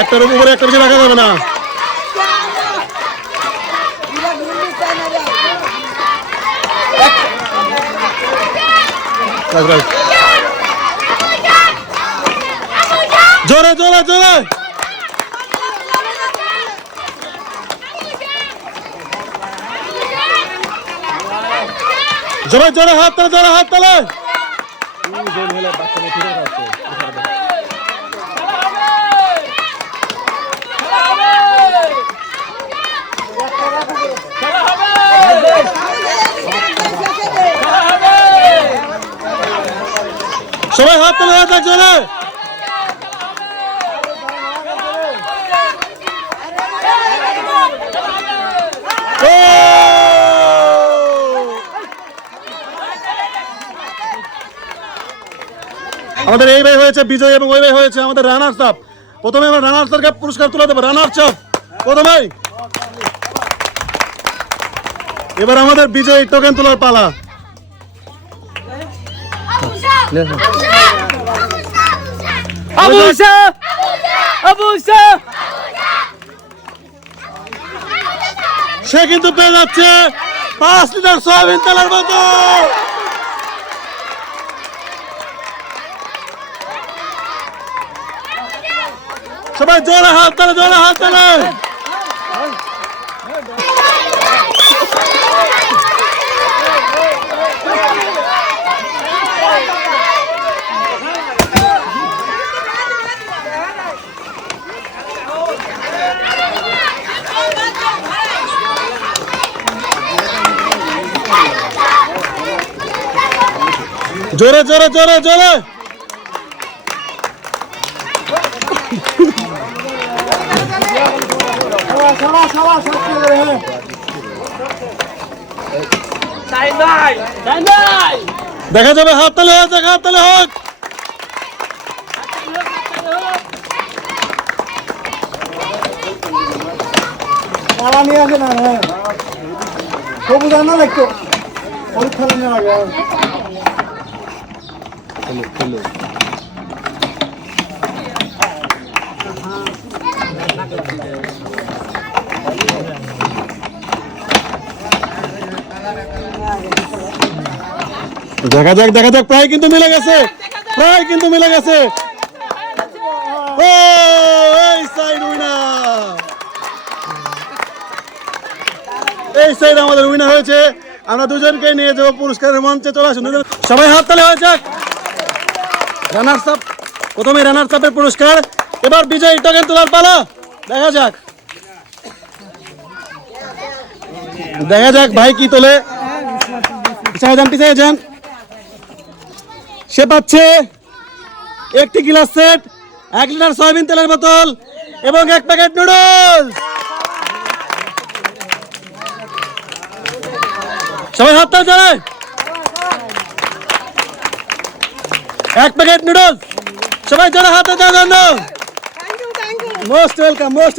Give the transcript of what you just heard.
একটার উপরে একটা বেশি রাখা যাবে না। জোরে জোরে জোরে। জোরে জোরে, হাত তালে, জোরে, হাত তালে। সবাই হাত তালে হাত ও! আমাদের এই ভাই হয়েছে, বিজয় এবং ওই ভাই হয়েছে আমাদের রানার্স আপ। প্রথমে আমরা রানার্স আপকে পুরস্কার তুলে দেবো রানার আপ। প্রথমে এবার আমাদের বিজয় টোকেন তোলার পালা। সে কিন্তু পেয়ে যাচ্ছে পাঁচ লিটার সয়াবিন তেলের বোতল সবাই জোরে হাত তালে, জোরে হাত তালে। জোরে জোরে জোরে জোরে। দেখা যাবে, হাত তালে হোক দেখা, হাত তালে হোক মালা নিয়ে আসে না হ্যাঁ। সবুজ আনা দেখতো। হলুদ খেলা নিয়ে লাগে দেখা যাক দেখা যাক, প্রায় কিন্তু মিলে গেছে। প্রায় কিন্তু মিলে গেছে। এই সাইড এই আমাদের উইনার হয়েছে। আমরা দুজনকে নিয়ে যাব পুরস্কারের মঞ্চে চলে আসুন। সবাই হাত তালে হয়ে যাক। রানার সাপ প্রথমে রানার সাপের পুরস্কার। এবার বিজয় টোকেন তোলার পালা। দেখা যাক। দেখা যাক ভাই কি তোলে। পিছায় যান যান। সে পাচ্ছে একটি গ্লাস সেট এক লিটার সয়াবিন তেলের বোতল এবং এক প্যাকেট নুডলস সবাই হাত তাল জানায় এক প্যাকেট নুডলস সবাই যারা হাতে দেওয়ার জন্য মোস্ট ওয়েলকাম মোস্ট